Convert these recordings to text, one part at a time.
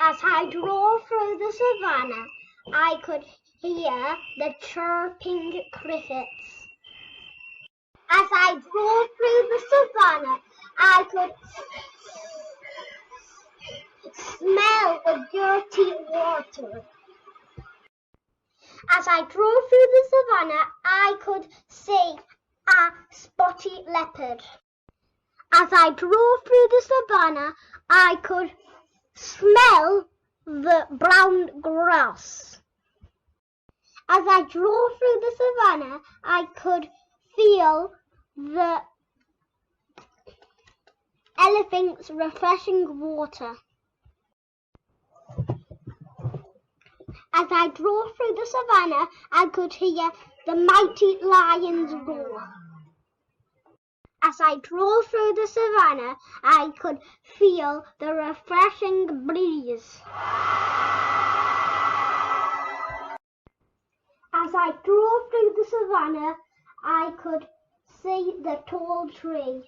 As I drove through the savannah, I could hear the chirping crickets. As I drove through the savannah, I could smell the dirty water. As I drove through the savannah, I could see a spotty leopard. As I drove through the savannah, I could smell the brown grass. As I drove through the savannah, I could feel the elephant's refreshing water. As I drove through the savannah, I could hear the mighty lion's roar. As I drove through the savannah, I could feel the refreshing breeze. As I drove through the savannah, I could see the tall tree.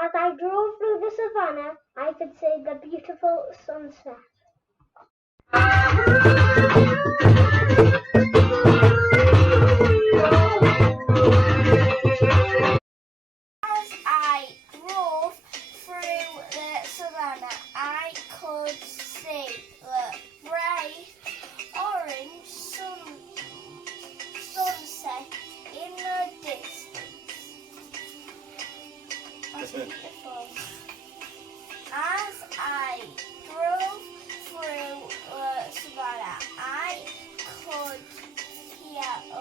As I drove through the savannah, I could see the beautiful sunset. As I drove through the savannah, I could see the bright orange sunset in the distance. That's beautiful. As I drove through the savannah, I could hear a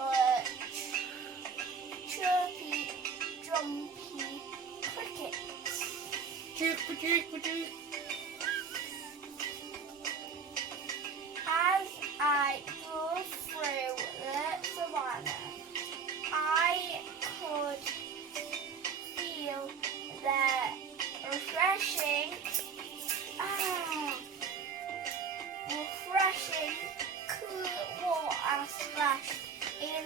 chirpy, drumpy crickets. As I drove through the savannah, I could feel the refreshing cool water splash in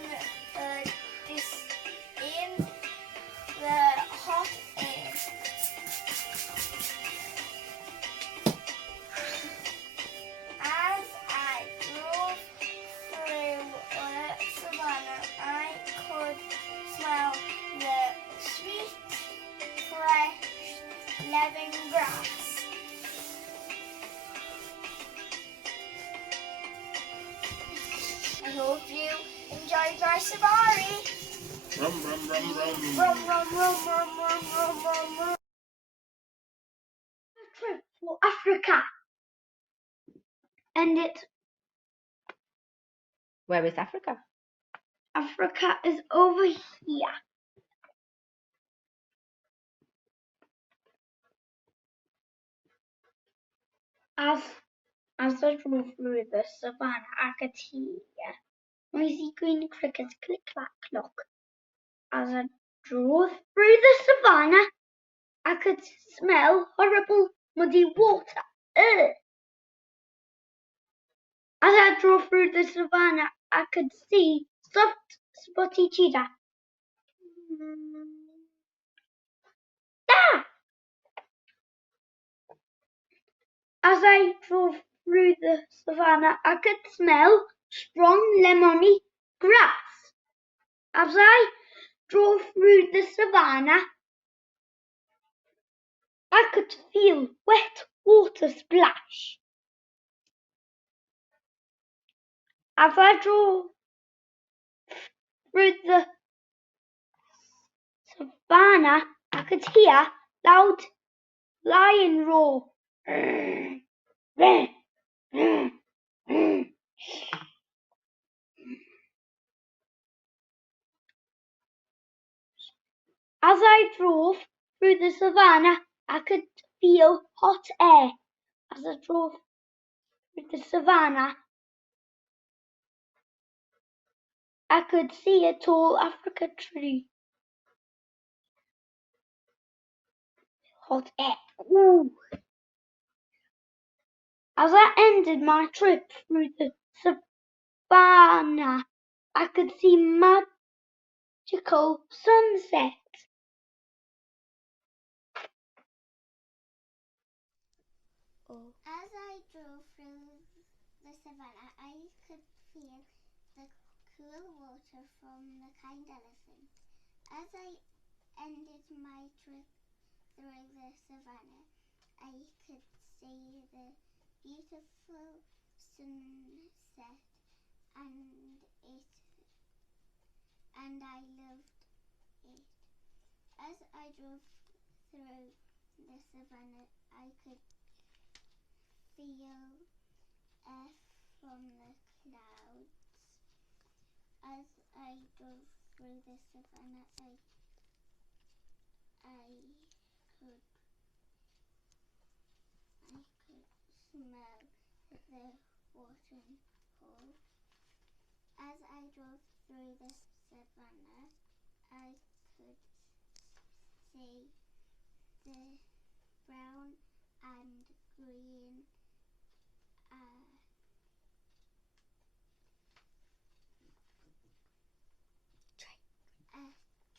the hot air. As I drove through the savannah, I could smell the sweet, fresh, living grass. I hope you enjoyed my safari. Rum, rum, rum, rum. Rum, rum, rum, rum, rum, rum, rum, rum. A trip for Africa. And Where is Africa? Africa is over here. As I drove through the savannah, I could hear noisy green crickets click, clack, clock. As I drove through the savannah, I could smell horrible muddy water. Ugh. As I drove through the savannah, I could see soft, spotty cheetah. Ah! As I drove through the savannah, I could smell strong lemony grass. As I drove through the savannah, I could feel wet water splash. As I drove through the savannah, I could hear loud lion roar. As I drove through the savannah, I could feel hot air. As I drove through the savannah, I could see a tall Africa tree. Hot air. Ooh. As I ended my trip through the savannah, I could see magical sunset. As I drove through the savannah, I could feel the cool water from the kind elephant. As I ended my trip through the savannah, I could see the beautiful sunset, and I loved it. As I drove through the savannah, I could feel air from the clouds. As I drove through the savannah, I could smell the watering hole. As I drove through the savannah, I could see the brown and green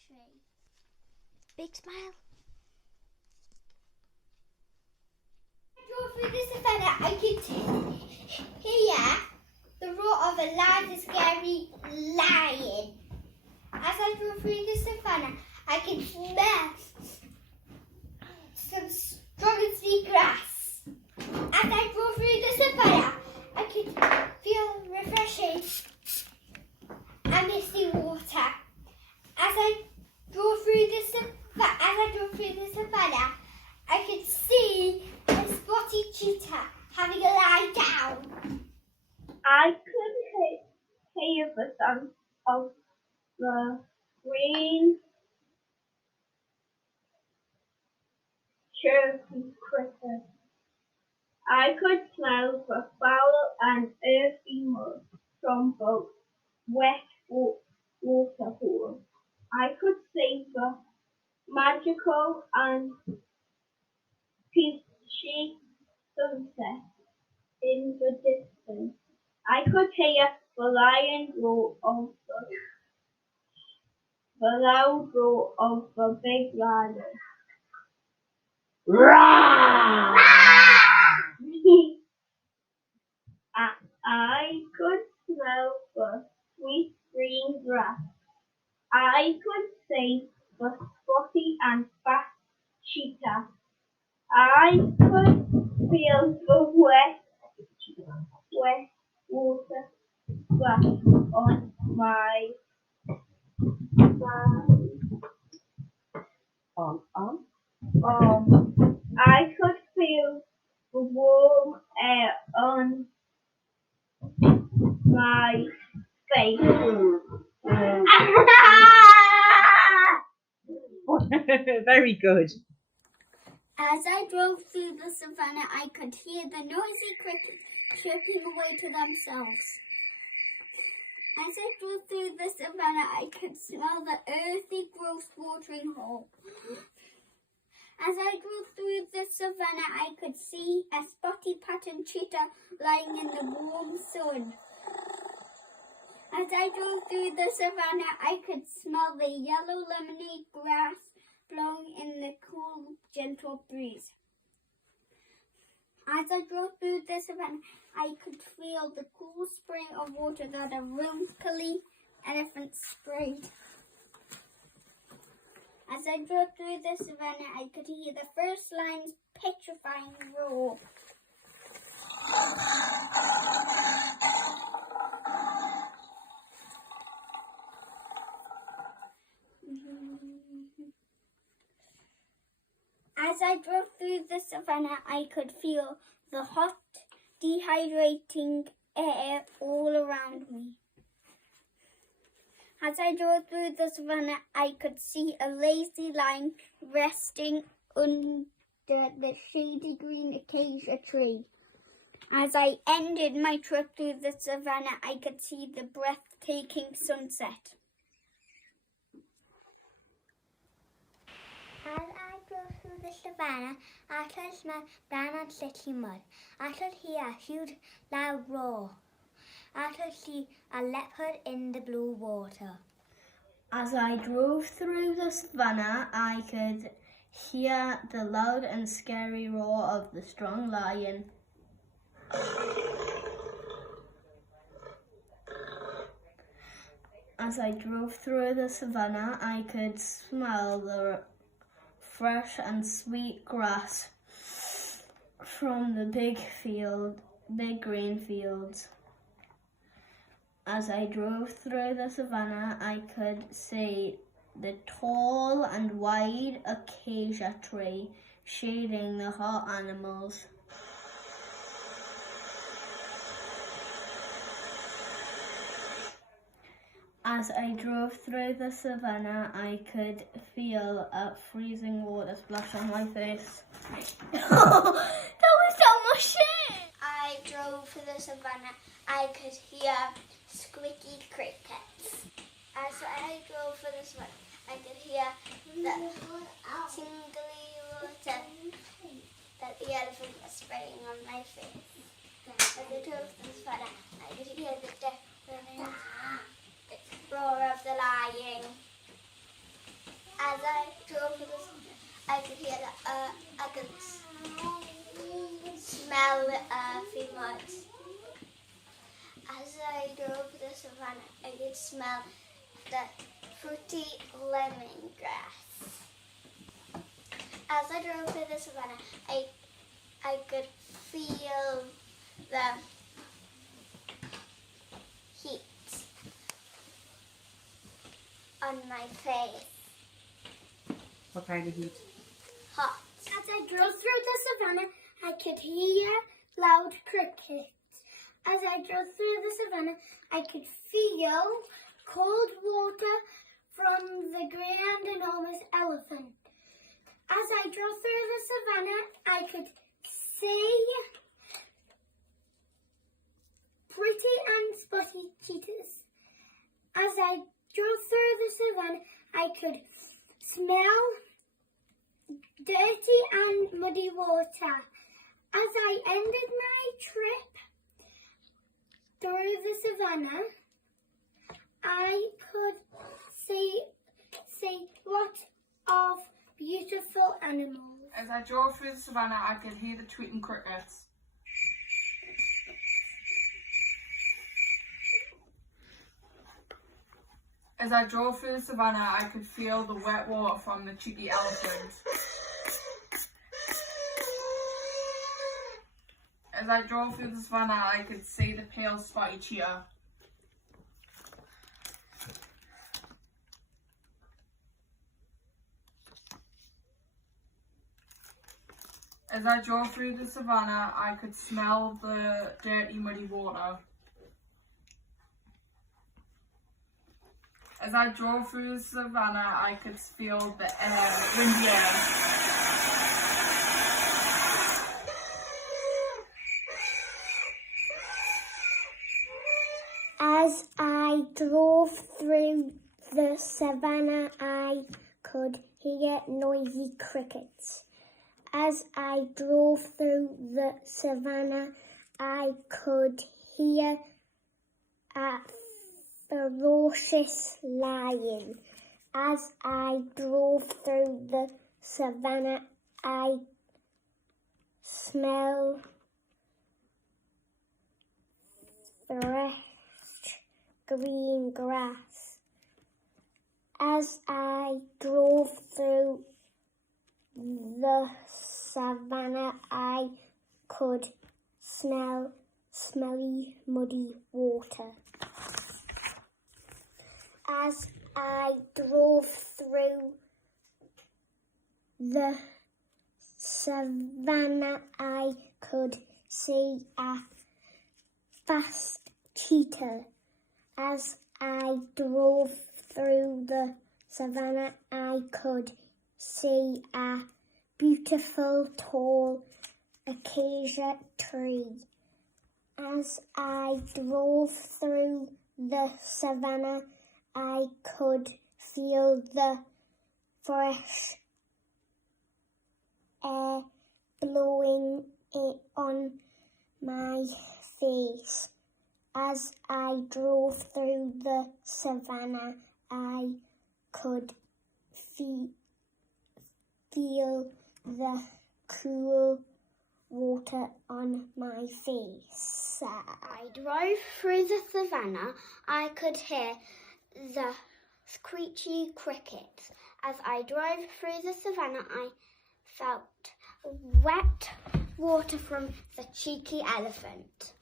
tree. Big smile. I drove through the savannah. I could hear the roar of a loud and scary lion. As I drove through the savannah, I could smell some strong and sweet grass. As I drove through the savannah, I could feel refreshing and misty water. As I drove through the savannah, I could see a spotty cheetah having a lie down. I could hear the sound of the green chirpy cricket. I could smell the foul and earthy mud from both wet water holes. I could see the magical and peachy sunset in the distance. I could hear the loud roar of the big lion. Roar! I could smell the sweet green grass. I could see the spotty and fat cheetah. I could feel the wet water splash on my arm. I could feel the warm air on my face. Very good. As I drove through the savannah, I could hear the noisy crickets chirping away to themselves. As I drove through the savannah, I could smell the earthy, gross watering hole. As I drove through the savannah, I could see a spotty patterned cheetah lying in the warm sun. As I drove through the savannah, I could smell the yellow lemony grass blowing in the cool, gentle breeze. As I drove through the savannah, I could feel the cool spray of water that a wrinkly elephant sprayed. As I drove through the savannah, I could hear the first lion's petrifying roar. As I drove through the savannah, I could feel the hot, dehydrating air all around me. As I drove through the savannah, I could see a lazy lion resting under the shady green acacia tree. As I ended my trip through the savannah, I could see the breathtaking sunset. As I drove through the savannah, I could smell brown and sticky mud. I could hear a huge loud roar. I could see a leopard in the blue water. As I drove through the savannah, I could hear the loud and scary roar of the strong lion. As I drove through the savannah, I could smell the fresh and sweet grass from the big green fields. As I drove through the savannah, I could see the tall and wide acacia tree shading the hot animals. As I drove through the savannah, I could feel a freezing water splash on my face. That was so much shit! I drove through the savannah. I could hear squeaky crickets. As I drove through the savannah, I could hear the tingly water that the elephant was spraying on my face. As I drove through the savannah, I could hear the deafening roar of the lion. As I drove through the savannah, I could hear I could smell the earthy mud. As I drove through the savannah, I could smell the fruity lemongrass. As I drove through the savannah, I could feel the heat on my face. What kind of heat? Hot. As I drove through the savannah, I could hear loud crickets. As I drove through the savannah, I could feel cold water from the great and enormous elephant. As I drove through the savannah, I could see pretty and spotty cheetahs. As I drove through the savannah, I could smell dirty and muddy water. As I ended my trip through the savannah, I could see lots of beautiful animals. As I drove through the savannah, I could hear the tweeting crickets. As I drove through the savannah, I could feel the wet water from the cheeky elephant. As I drove through the savannah, I could see the pale spotty cheetah. As I drove through the savannah, I could smell the dirty, muddy water. As I drove through the savannah, I could feel the windy air. As I drove through the savannah, I could hear noisy crickets. As I drove through the savannah, I could hear a ferocious lion. As I drove through the savannah, I smelled fresh green grass. As I drove through the savannah, I could smell smelly, muddy water. As I drove through the savannah, I could see a fast cheetah. As I drove through the savannah, I could see a beautiful tall acacia tree. As I drove through the savannah, I could feel the fresh air blowing on my face. As I drove through the savannah, I could feel the cool water on my face. I drove through the savannah. I could hear the screechy crickets. As I drove through the savannah, I felt wet water from the cheeky elephant.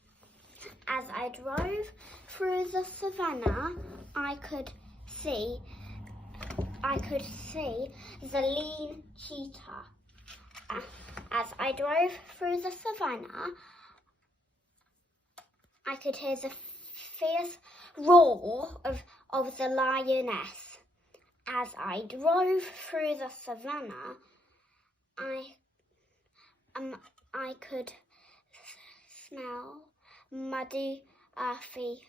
As I drove through the savannah, I could see the lean cheetah. As I drove through the savannah, I could hear the fierce roar of the lioness. As I drove through the savannah, I could smell muddy, earthy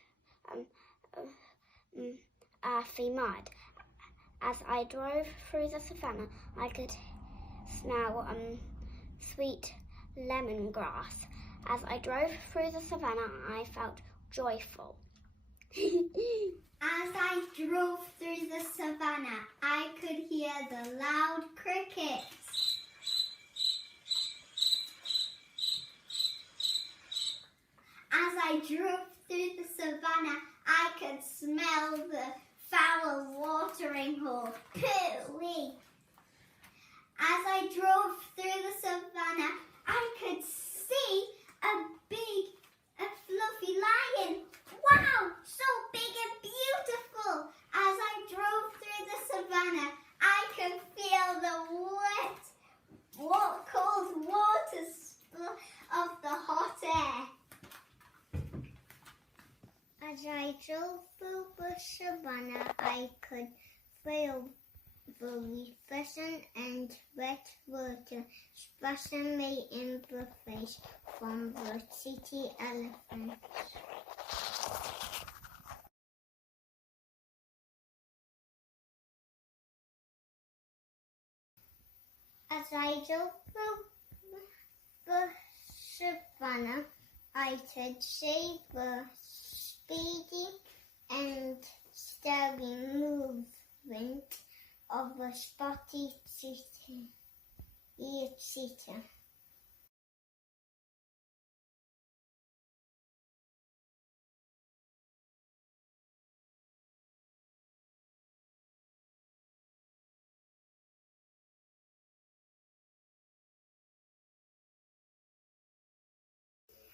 mud. As I drove through the savannah, I could smell sweet lemongrass. As I drove through the savannah, I felt joyful. As I drove through the savannah, I could hear the loud crickets. As I drove through the savannah, I could smell the fowl watering hole. Pooh-wee. As I drove through the savannah, I could see a fluffy lion. Wow, so big and beautiful. As I drove through the savannah, I could feel the cold water of the hot air. As I drove through the savannah, I could feel the refreshing and wet water splashing me in the face from the city elephant. As I drove through the savannah, I could see the speedy and steady movement of a spotted cheetah.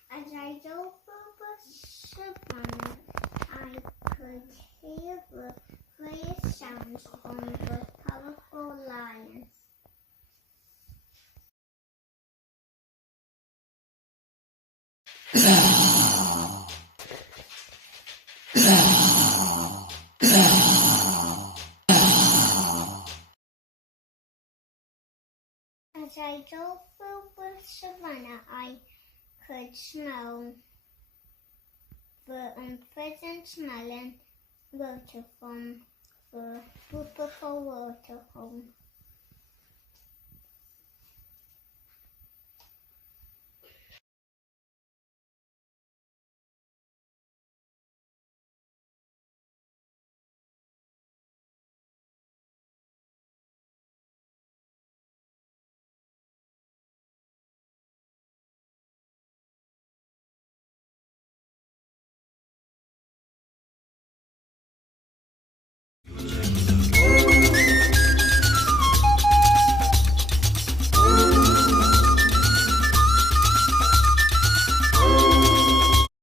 As I drove through the savannah, I could hear the clear sounds from the powerful lions. As I drove through the savannah, I could smell the unpleasant smelling water from the beautiful water hole.